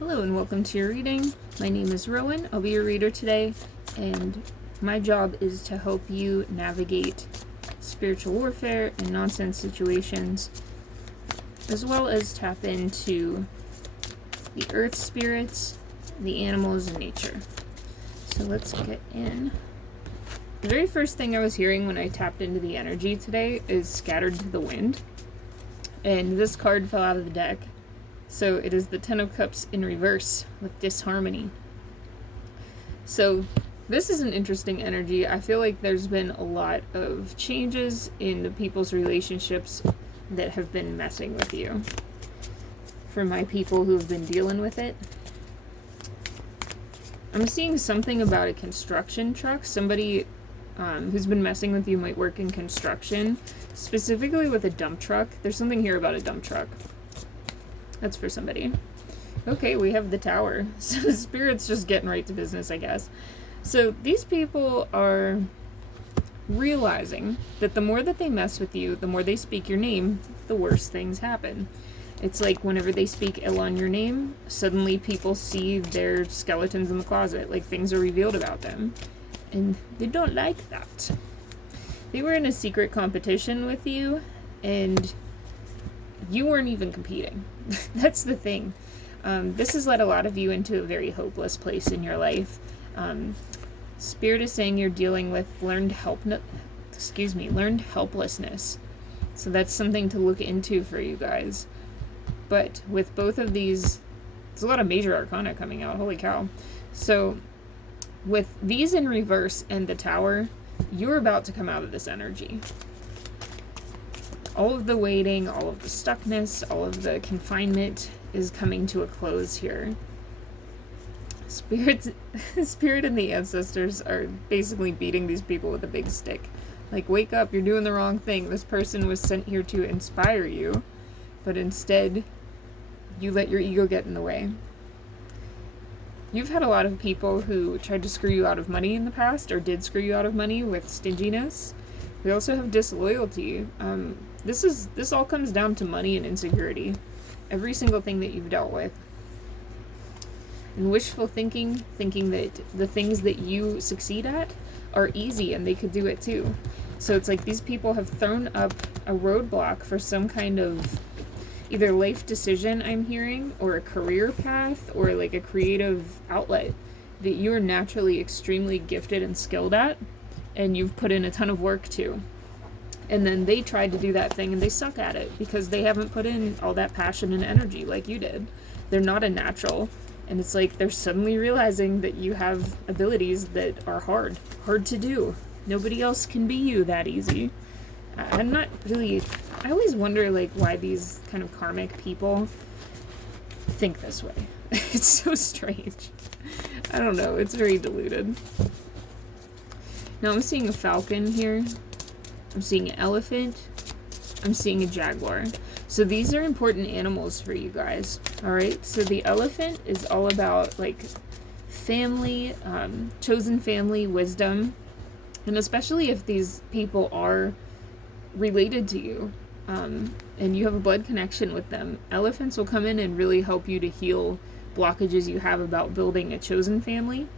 Hello and welcome to your reading. My name is Rowan. I'll be your reader today, and my job is to help you navigate spiritual warfare and nonsense situations, as well as tap into the earth spirits, the animals, and nature. So let's get in. The very first thing I was hearing when I tapped into the energy today is Scattered to the Wind, and this card fell out of the deck. So it is the Ten of Cups in reverse with disharmony. So this is an interesting energy. I feel like there's been a lot of changes in the people's relationships that have been messing with you. For my people who've been dealing with it, I'm seeing something about a construction truck. Somebody who's been messing with you might work in construction, specifically with a dump truck. There's something here about a dump truck. That's for somebody. Okay, we have the Tower. So Spirit's just getting right to business, I guess. So these people are realizing that the more that they mess with you, the more they speak your name, the worse things happen. It's like whenever they speak ill on your name, suddenly people see their skeletons in the closet, like things are revealed about them. And they don't like that. They were in a secret competition with you, and you weren't even competing. That's the thing. This has led a lot of you into a very hopeless place in your life. Spirit is saying you're dealing with learned helplessness. So that's something to look into for you guys. But with both of these, there's a lot of major arcana coming out. Holy cow. So with these in reverse and the Tower, you're about to come out of this energy. All of the waiting, all of the stuckness, all of the confinement is coming to a close here. Spirit and the ancestors are basically beating these people with a big stick. Like, wake up, you're doing the wrong thing. This person was sent here to inspire you, but instead, you let your ego get in the way. You've had a lot of people who tried to screw you out of money in the past, or did screw you out of money with stinginess. We also have disloyalty. This all comes down to money and insecurity. Every single thing that you've dealt with. And wishful thinking that the things that you succeed at are easy and they could do it too. So it's like these people have thrown up a roadblock for some kind of either life decision I'm hearing, or a career path, or like a creative outlet that you are naturally extremely gifted and skilled at, and you've put in a ton of work to. And then they tried to do that thing and they suck at it because they haven't put in all that passion and energy like you did. They're not a natural. And it's like they're suddenly realizing that you have abilities that are hard to do. Nobody else can be you that easy. I always wonder like why these kind of karmic people think this way. It's so strange. I don't know. It's very diluted. Now I'm seeing a falcon here. I'm seeing an elephant. I'm seeing a jaguar. So these are important animals for you guys. Alright, so the elephant is all about like family, chosen family, wisdom. And especially if these people are related to you, and you have a blood connection with them, elephants will come in and really help you to heal blockages you have about building a chosen family.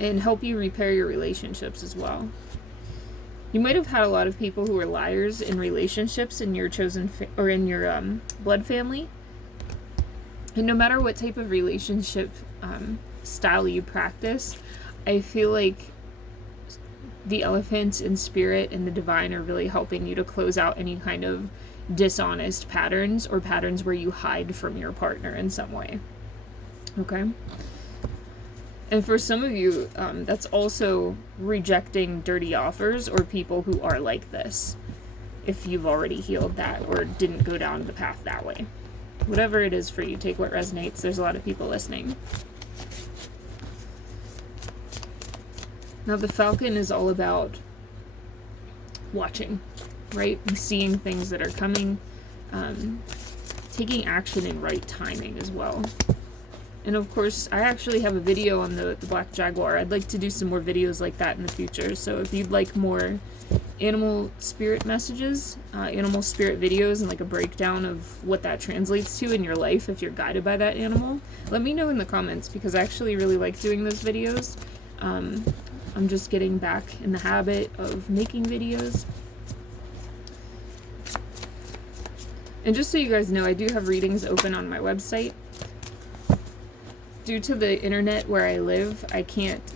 And help you repair your relationships as well. You might have had a lot of people who were liars in relationships in your chosen or in your blood family. And no matter what type of relationship style you practice, I feel like the elephants in spirit and the divine are really helping you to close out any kind of dishonest patterns, or patterns where you hide from your partner in some way. Okay? And for some of you, that's also rejecting dirty offers or people who are like this, if you've already healed that or didn't go down the path that way. Whatever it is for you, take what resonates. There's a lot of people listening. Now the falcon is all about watching, right? Seeing things that are coming, taking action in right timing as well. And of course, I actually have a video on the Black Jaguar. I'd like to do some more videos like that in the future. So if you'd like more animal spirit messages, animal spirit videos, and like a breakdown of what that translates to in your life if you're guided by that animal, let me know in the comments, because I actually really like doing those videos. I'm just getting back in the habit of making videos. And just so you guys know, I do have readings open on my website. Due to the internet where I live,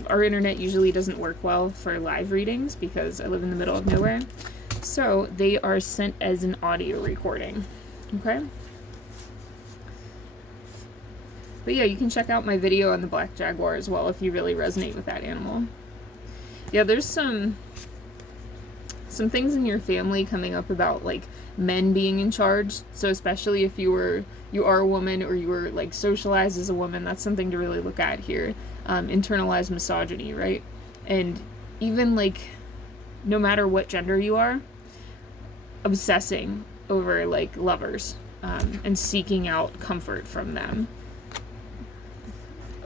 our internet usually doesn't work well for live readings because I live in the middle of nowhere. So they are sent as an audio recording, okay? But yeah, you can check out my video on the Black Jaguar as well if you really resonate with that animal. Yeah, there's some things in your family coming up about like men being in charge. So especially if you are a woman, or you were like socialized as a woman, that's something to really look at here. Internalized misogyny, right? And even like no matter what gender you are, obsessing over like lovers, and seeking out comfort from them,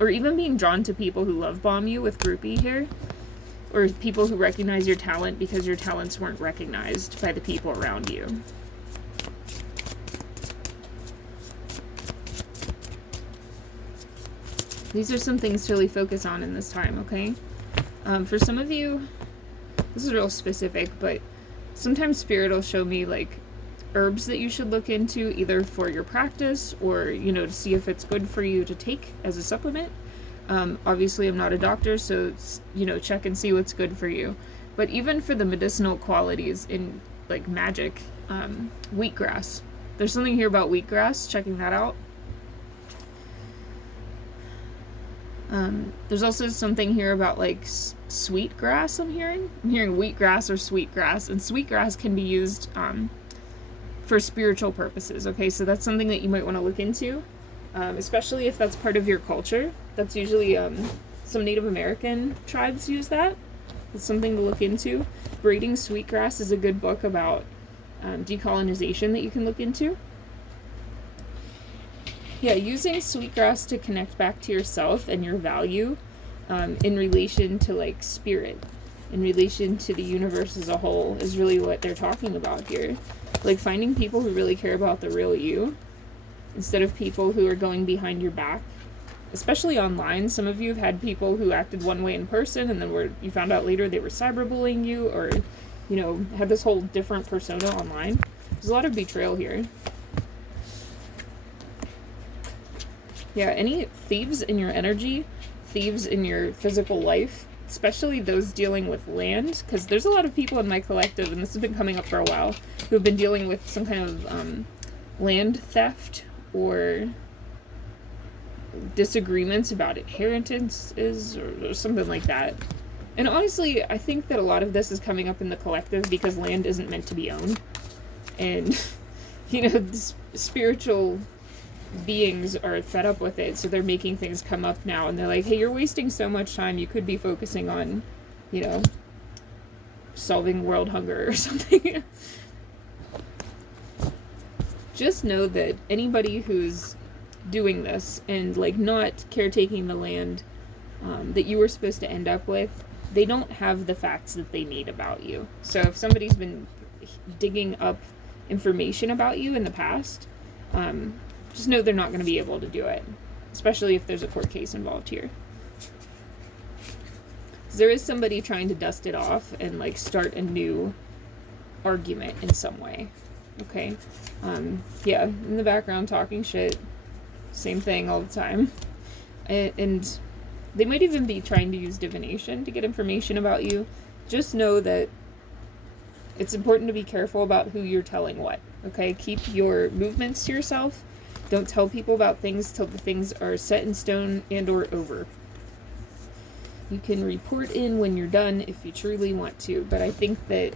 or even being drawn to people who love bomb you with groupie here, or people who recognize your talent because your talents weren't recognized by the people around you. These are some things to really focus on in this time, okay? For some of you, this is real specific, but sometimes Spirit will show me like herbs that you should look into, either for your practice or, you know, to see if it's good for you to take as a supplement. Obviously, I'm not a doctor, so, you know, check and see what's good for you. But even for the medicinal qualities in like magic, wheatgrass. There's something here about wheatgrass, checking that out. There's also something here about like sweetgrass. I'm hearing wheatgrass or sweetgrass, and sweetgrass can be used for spiritual purposes. Okay, so that's something that you might want to look into, especially if that's part of your culture. That's usually some Native American tribes use that. It's something to look into. Braiding Sweetgrass is a good book about decolonization that you can look into. Yeah, using sweetgrass to connect back to yourself and your value, in relation to like spirit, in relation to the universe as a whole, is really what they're talking about here. Like finding people who really care about the real you, instead of people who are going behind your back. Especially online, some of you have had people who acted one way in person, and then you found out later they were cyberbullying you, or, you know, had this whole different persona online. There's a lot of betrayal here. Yeah, any thieves in your energy, thieves in your physical life, especially those dealing with land, because there's a lot of people in my collective, and this has been coming up for a while, who have been dealing with some kind of land theft or disagreements about inheritances or something like that. And honestly, I think that a lot of this is coming up in the collective because land isn't meant to be owned. And, you know, spiritual beings are fed up with it, so they're making things come up now, and they're like, hey, you're wasting so much time, you could be focusing on, you know, solving world hunger or something. Just know that anybody who's doing this and like not caretaking the land that you were supposed to end up with, they don't have the facts that they need about you. So if somebody's been digging up information about you in the past, just know they're not going to be able to do it, especially if there's a court case involved here. There is somebody trying to dust it off and like start a new argument in some way. Okay, yeah, in the background talking shit, same thing all the time. And they might even be trying to use divination to get information about you. Just know that it's important to be careful about who you're telling what, okay? Keep your movements to yourself. Don't tell people about things till the things are set in stone and or over. You can report in when you're done if you truly want to, but I think that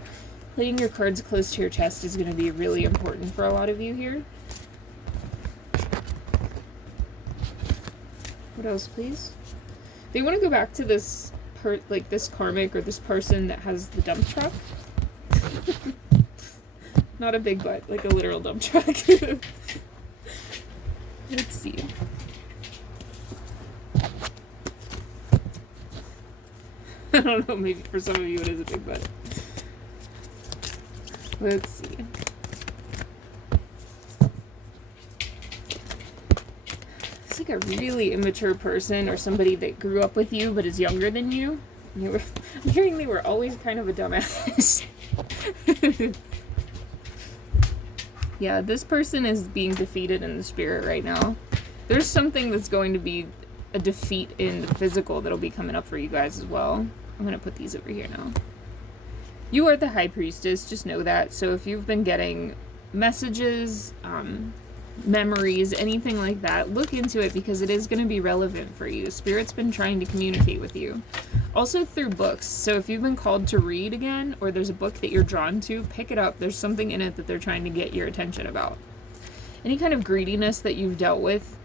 putting your cards close to your chest is going to be really important for a lot of you here. What else, please? They want to go back to this this karmic or this person that has the dump truck. Not a big butt, like a literal dump truck. Let's see. I don't know, maybe for some of you it is a big butt. Let's see. It's like a really immature person or somebody that grew up with you but is younger than you. I'm hearing they were always kind of a dumbass. Yeah, this person is being defeated in the spirit right now. There's something that's going to be a defeat in the physical that'll be coming up for you guys as well. I'm going to put these over here now. You are the High Priestess, just know that. So if you've been getting messages, memories, anything like that, look into it because it is going to be relevant for you. Spirit's been trying to communicate with you. Also through books. So if you've been called to read again, or there's a book that you're drawn to, pick it up. There's something in it that they're trying to get your attention about. Any kind of greediness that you've dealt with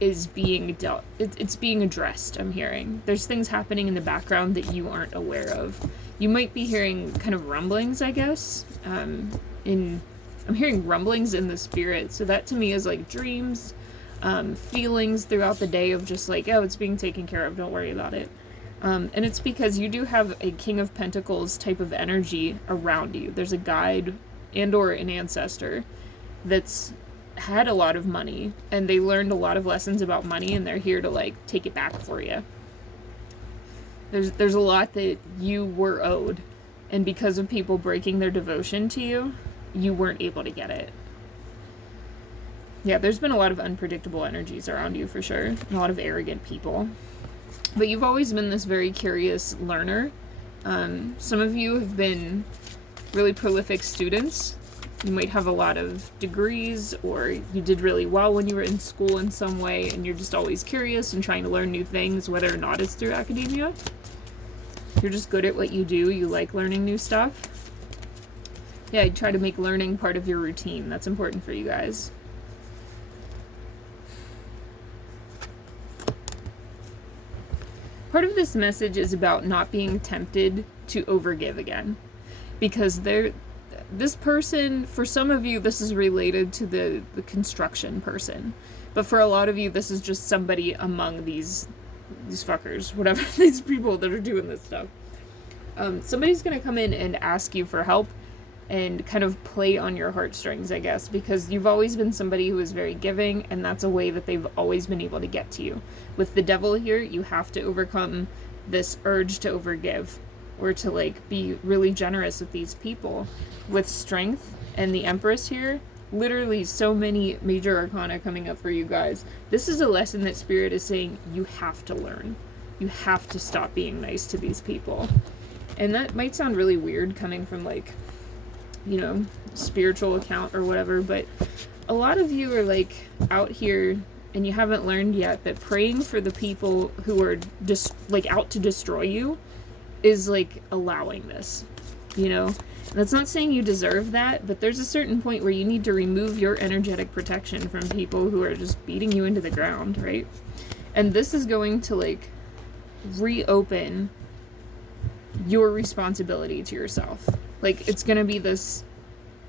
is being it's being addressed, I'm hearing. There's things happening in the background that you aren't aware of. You might be hearing kind of rumblings, I guess. I'm hearing rumblings in the spirit. So that to me is like dreams, feelings throughout the day of just like, oh, it's being taken care of, don't worry about it. And it's because you do have a King of Pentacles type of energy around you. There's a guide and or an ancestor that's had a lot of money and they learned a lot of lessons about money and they're here to like take it back for you. There's a lot that you were owed, and because of people breaking their devotion to you, you weren't able to get it. Yeah, there's been a lot of unpredictable energies around you for sure, and a lot of arrogant people. But you've always been this very curious learner. Some of you have been really prolific students. You might have a lot of degrees, or you did really well when you were in school in some way, and you're just always curious and trying to learn new things, whether or not it's through academia. You're just good at what you do. You like learning new stuff. Yeah, you try to make learning part of your routine. That's important for you guys. Part of this message is about not being tempted to overgive again. Because this person, for some of you, this is related to the construction person. But for a lot of you, this is just somebody among these fuckers, whatever, these people that are doing this stuff. Somebody's going to come in and ask you for help and kind of play on your heartstrings, I guess, because you've always been somebody who is very giving, and that's a way that they've always been able to get to you. With the devil here, you have to overcome this urge to overgive, or to like be really generous with these people. With strength and the Empress here, literally so many major arcana coming up for you guys. This is a lesson that Spirit is saying you have to learn. You have to stop being nice to these people. And that might sound really weird coming from like, you know, spiritual account or whatever, but a lot of you are like out here and you haven't learned yet that praying for the people who are just like out to destroy you is like allowing this, you know. That's not saying you deserve that, but there's a certain point where you need to remove your energetic protection from people who are just beating you into the ground, right? And this is going to like reopen your responsibility to yourself. Like, it's gonna be this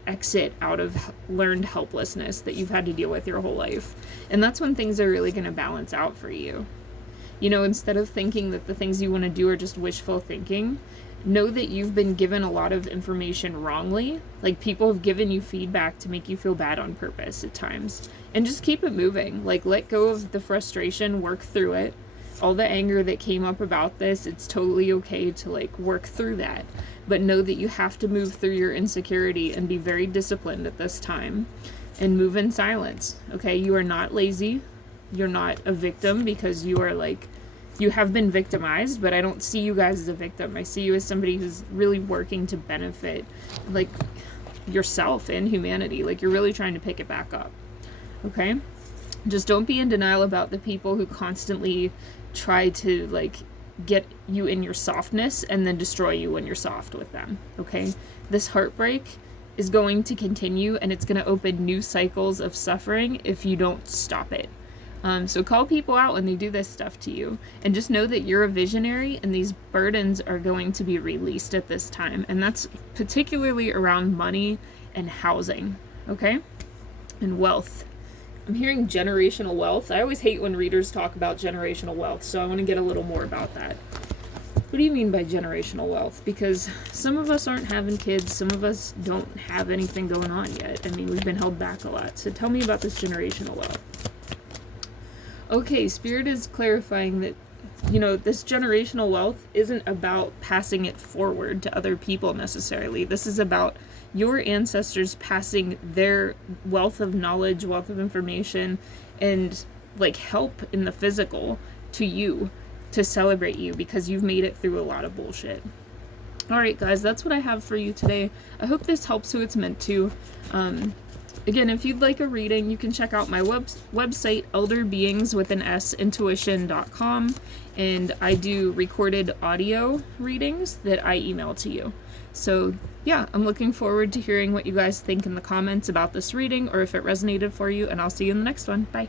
exit out of learned helplessness that you've had to deal with your whole life. And that's when things are really gonna balance out for you. You know, instead of thinking that the things you want to do are just wishful thinking, know that you've been given a lot of information wrongly. Like, people have given you feedback to make you feel bad on purpose at times. And just keep it moving. Like, let go of the frustration, work through it. All the anger that came up about this, it's totally okay to like work through that. But know that you have to move through your insecurity and be very disciplined at this time. And move in silence, okay? You are not lazy. You're not a victim, because you are like, you have been victimized, but I don't see you guys as a victim. I see you as somebody who's really working to benefit like yourself and humanity. Like, you're really trying to pick it back up, okay? Just don't be in denial about the people who constantly try to like get you in your softness and then destroy you when you're soft with them, okay? This heartbreak is going to continue, and it's going to open new cycles of suffering if you don't stop it. So call people out when they do this stuff to you, and just know that you're a visionary, and these burdens are going to be released at this time. And that's particularly around money and housing, okay? And wealth. I'm hearing generational wealth. I always hate when readers talk about generational wealth, so I want to get a little more about that. What do you mean by generational wealth? Because some of us aren't having kids, some of us don't have anything going on yet. I mean, we've been held back a lot. So tell me about this generational wealth. Okay, Spirit is clarifying that, you know, this generational wealth isn't about passing it forward to other people necessarily. This is about your ancestors passing their wealth of knowledge, wealth of information, and like help in the physical to you, to celebrate you, because you've made it through a lot of bullshit. Alright guys, that's what I have for you today. I hope this helps who it's meant to. Again, if you'd like a reading, you can check out my website, elderbeingsintuition.com, and I do recorded audio readings that I email to you. So yeah, I'm looking forward to hearing what you guys think in the comments about this reading, or if it resonated for you, and I'll see you in the next one. Bye.